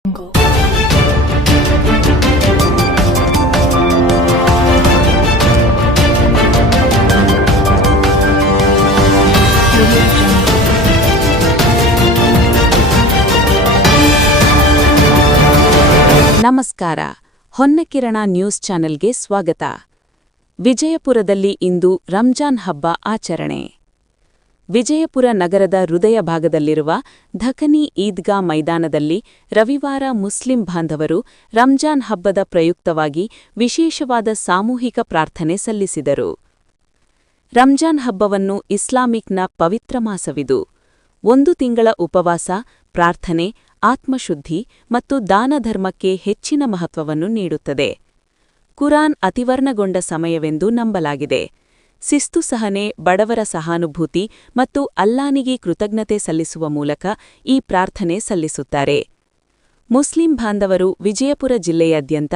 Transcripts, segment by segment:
ನಮಸ್ಕಾರ. ಹೊನ್ನಕಿರಣ ನ್ಯೂಸ್ ಚಾನೆಲ್ಗೆ ಸ್ವಾಗತ. ವಿಜಯಪುರದಲ್ಲಿ ಇಂದು ರಂಜಾನ್ ಹಬ್ಬ ಆಚರಣೆ. ವಿಜಯಪುರ ನಗರದ ಹೃದಯ ಭಾಗದಲ್ಲಿರುವ ಧಕನಿ ಈದ್ಗಾ ಮೈದಾನದಲ್ಲಿ ರವಿವಾರ ಮುಸ್ಲಿಂ ಬಾಂಧವರು ರಂಜಾನ್ ಹಬ್ಬದ ಪ್ರಯುಕ್ತವಾಗಿ ವಿಶೇಷವಾದ ಸಾಮೂಹಿಕ ಪ್ರಾರ್ಥನೆ ಸಲ್ಲಿಸಿದರು. ರಂಜಾನ್ ಹಬ್ಬವನ್ನು ಇಸ್ಲಾಮಿಕ್ನ ಪವಿತ್ರ ಮಾಸವಿದು. 1 ತಿಂಗಳ ಉಪವಾಸ, ಪ್ರಾರ್ಥನೆ, ಆತ್ಮಶುದ್ಧಿ ಮತ್ತು ದಾನಧರ್ಮಕ್ಕೆ ಹೆಚ್ಚಿನ ಮಹತ್ವವನ್ನು ನೀಡುತ್ತದೆ. ಕುರಾನ್ ಅತಿವರ್ಣಗೊಂಡ ಸಮಯವೆಂದು ನಂಬಲಾಗಿದೆ. ಶಿಸ್ತು ಸಹನೆ, ಬಡವರ ಸಹಾನುಭೂತಿ ಮತ್ತು ಅಲ್ಲಾನಿಗೆ ಕೃತಜ್ಞತೆ ಸಲ್ಲಿಸುವ ಮೂಲಕ ಈ ಪ್ರಾರ್ಥನೆ ಸಲ್ಲಿಸುತ್ತಾರೆ. ಮುಸ್ಲಿಂ ಬಾಂಧವರು ವಿಜಯಪುರ ಜಿಲ್ಲೆಯಾದ್ಯಂತ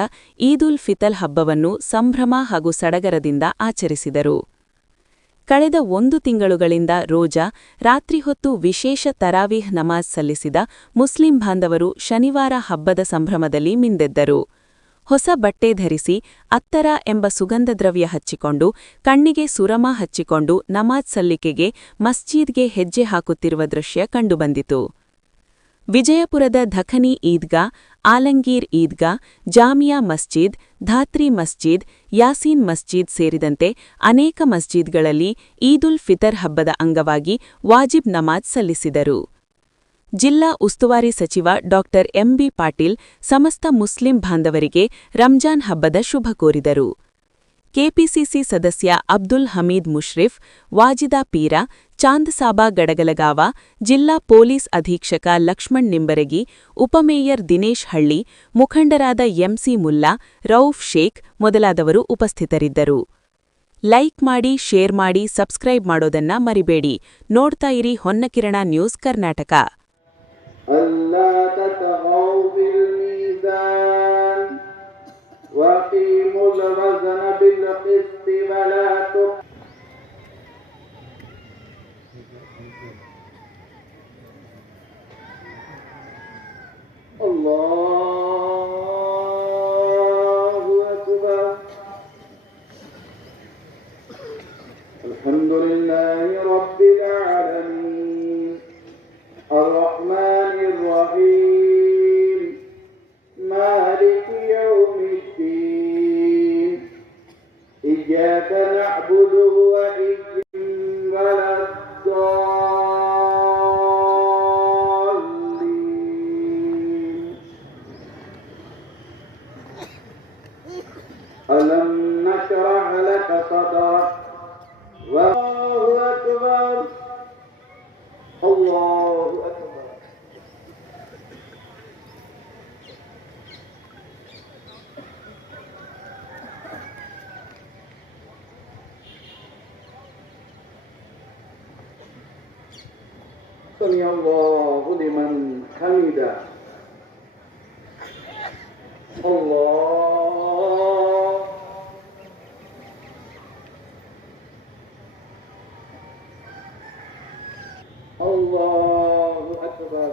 ಈದ್-ಉಲ್ ಫಿತರ್ ಹಬ್ಬವನ್ನು ಸಂಭ್ರಮ ಹಾಗೂ ಸಡಗರದಿಂದ ಆಚರಿಸಿದರು. ಕಳೆದ 1 ತಿಂಗಳುಗಳಿಂದ ರೋಜಾ, ರಾತ್ರಿ ಹೊತ್ತು ವಿಶೇಷ ತರಾವೀಹ್ ನಮಾಜ್ ಸಲ್ಲಿಸಿದ ಮುಸ್ಲಿಂ ಬಾಂಧವರು ಶನಿವಾರ ಹಬ್ಬದ ಸಂಭ್ರಮದಲ್ಲಿ ಮಿಂದೆದ್ದರು. ಹೊಸ ಬಟ್ಟೆ ಧರಿಸಿ, ಅತ್ತರ ಎಂಬ ಸುಗಂಧದ್ರವ್ಯ ಹಚ್ಚಿಕೊಂಡು, ಕಣ್ಣಿಗೆ ಸುರಮಾ ಹಚ್ಚಿಕೊಂಡು ನಮಾಜ್ ಸಲ್ಲಿಕೆಗೆ ಮಸ್ಜಿದ್ಗೆ ಹೆಜ್ಜೆ ಹಾಕುತ್ತಿರುವ ದೃಶ್ಯ ಕಂಡುಬಂದಿತು. ವಿಜಯಪುರದ ಧಕನಿ ಈದ್ಗಾ, ಆಲಂಗೀರ್ ಈದ್ಗಾ, ಜಾಮಿಯಾ ಮಸ್ಜಿದ್, ಧಾತ್ರಿ ಮಸ್ಜಿದ್, ಯಾಸೀನ್ ಮಸ್ಜಿದ್ ಸೇರಿದಂತೆ ಅನೇಕ ಮಸ್ಜಿದ್ಗಳಲ್ಲಿ ಈದ್-ಉಲ್ ಫಿತರ್ ಹಬ್ಬದ ಅಂಗವಾಗಿ ವಾಜಿಬ್ ನಮಾಜ್ ಸಲ್ಲಿಸಿದರು. ಜಿಲ್ಲಾ ಉಸ್ತುವಾರಿ ಸಚಿವ ಡಾ. ಎಂ.ಬಿ. ಪಾಟೀಲ್ ಸಮಸ್ತ ಮುಸ್ಲಿಂ ಬಾಂಧವರಿಗೆ ರಂಜಾನ್ ಹಬ್ಬದ ಶುಭ ಕೋರಿದರು. ಕೆಪಿಸಿಸಿ ಸದಸ್ಯ ಅಬ್ದುಲ್ ಹಮೀದ್ ಮುಷ್ರಿಫ್, ವಾಜಿದಾ ಪೀರ, ಚಾಂದಸಾಬಾ ಗಡಗಲಗಾವ, ಜಿಲ್ಲಾ ಪೊಲೀಸ್ ಅಧೀಕ್ಷಕ ಲಕ್ಷ್ಮಣ್ ನಿಂಬರಗಿ, ಉಪಮೇಯರ್ ದಿನೇಶ್ ಹಳ್ಳಿ, ಮುಖಂಡರಾದ ಎಂಸಿ ಮುಲ್ಲಾ, ರೌಫ್ ಶೇಖ್ ಮೊದಲಾದವರು ಉಪಸ್ಥಿತರಿದ್ದರು. ಲೈಕ್ ಮಾಡಿ, ಶೇರ್ ಮಾಡಿ, ಸಬ್ಸ್ಕ್ರೈಬ್ ಮಾಡೋದನ್ನ ಮರಿಬೇಡಿ. ನೋಡ್ತಾ ಇರಿ ಹೊನ್ನಕಿರಣ ನ್ಯೂಸ್ ಕರ್ನಾಟಕ. وَأَقِيمُوا الْوَزْنَ بِالْقِسْطِ وَلَا الله أكبر. الحمد لله رب العالمين الرحمن الرحيم مالك يوم الدين إياك نعبد وإياك ولا الضالين ألم نشرح لك صدرك الله أكبر الله أكبر. سمع الله لمن حمده. الله الله أكبر.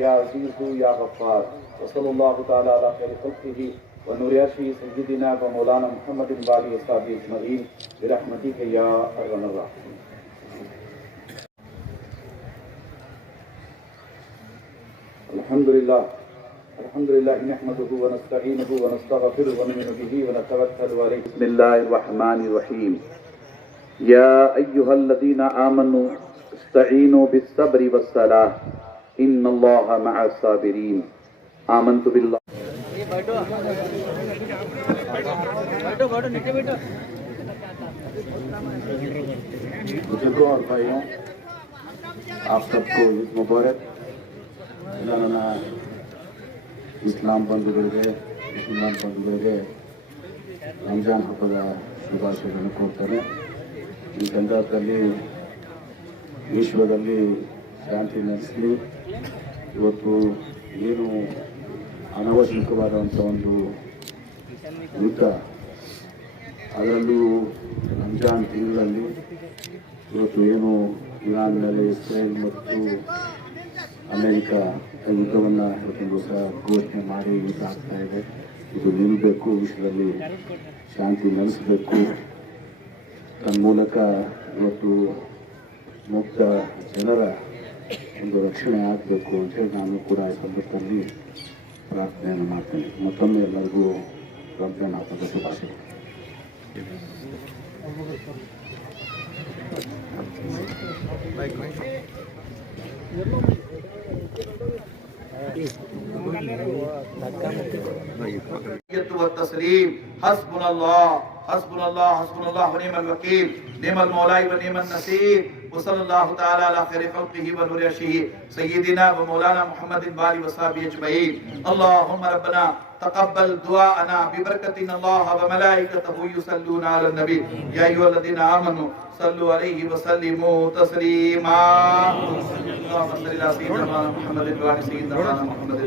या अजीज या गफ्फार वसल्लल्लाहु ताला अला खैर खल्क़िही व नूरियाशी सय्यिदिना व मौलाना मुहम्मदिन व आलिहि अस्हाबी अजमईन बिरहमतिक या अरहमर राहिमीन. अल्हम्दुलिल्लाह नहमदुहु व नस्तईनुहु व नस्तगफिरुहु व नु'मिनु बिही व नतवक्कलु अलैहि. बिस्मिल्लाहिर रहमानिर रहीम. या अय्युहल्लज़ीना आमनू इस्तईनु बिस्सब्रि वस्सलाह إن الله مع الصابرين آمنت بالله बुजुर्गों और भाइयों, आप सबको ईद मुबारक। ನನ್ನ ಇಸ್ಲಾಂ ಬಂಧುಗಳಿಗೆ, ಮುಸಲ್ಮಾನ್ ಬಂಧುಗಳಿಗೆ ರಂಜಾನ್ ಹಬ್ಬದ ಶುಭಾಶಯಗಳನ್ನು ಕೊಡ್ತಾರೆ. ಈ ಸಂದರ್ಭದಲ್ಲಿ ವಿಶ್ವದಲ್ಲಿ ಶಾಂತಿ ನೆಲೆಸಲಿ. ಇವತ್ತು ಏನು ಅನವಶ್ಯಕವಾದಂಥ ಒಂದು ಯುದ್ಧ, ಅದರಲ್ಲೂ ರಂಜಾನ್ ತಿಂಗಳಲ್ಲಿ ಇವತ್ತು ಏನು ಇರಾನ್ ಮೇಲೆ ಇಸ್ರೇಲ್ ಮತ್ತು ಅಮೆರಿಕ ಯುದ್ಧವನ್ನು ಇವತ್ತಿನ ದಿವಸ ಘೋಷಣೆ ಮಾಡಿ ಯುದ್ಧ ಆಗ್ತಾ ಇದೆ. ಇದು ನಿಲ್ಲಬೇಕು, ವಿಶ್ವದಲ್ಲಿ ಶಾಂತಿ ನೆಲೆಸಬೇಕು. ತನ್ಮೂಲಕ ಇವತ್ತು ಮುಕ್ತ ಜನರ ಒಂದು ರಕ್ಷಣೆ ಆಗಬೇಕು ಅಂತೇಳಿ ನಾನು ಕೂಡ ಈ ಸಂದರ್ಭದಲ್ಲಿ ಪ್ರಾರ್ಥನೆಯನ್ನು ಮಾಡ್ತೇನೆ. ಮತ್ತೊಮ್ಮೆ ಎಲ್ಲರಿಗೂ ರಂಜಾನ್ ಹಬ್ಬದ ಶುಭಾಶಯ. والتسليم حسبنا الله حسبنا الله حسبنا الله ونعم الوكيل نعم المولى ونعم النصير وصلى الله تعالى على خير خلقه ونور عرشه سيدنا ومولانا محمد وآله وصحبه اجمعين. اللهم ربنا تقبل دعاءنا ببركة الله وملائكته يصلون على النبي يا أيها الذين آمنوا صلوا عليه وسلموا تسليما. اللهم صل على سيدنا محمد وعلى سيدنا محمد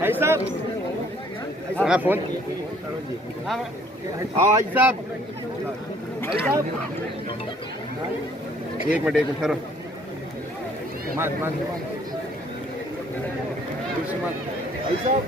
भाई साहब हाँ फोन हाँ भाई साहब एक मिनट ठहरो भाई साहब